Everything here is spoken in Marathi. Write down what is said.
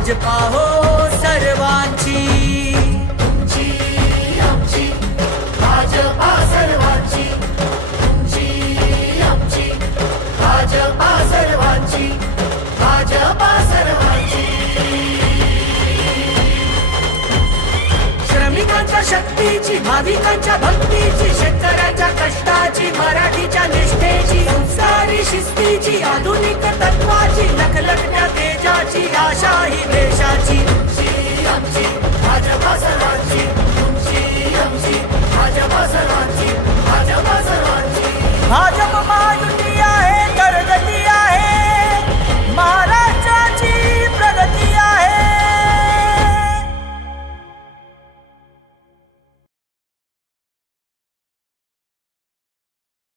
आमची भाजपा हो सर्वांची. श्रमिकांच्या शक्तीची भाविकांच्या भक्तीची शेतकऱ्यांच्या कष्टाची Thank you.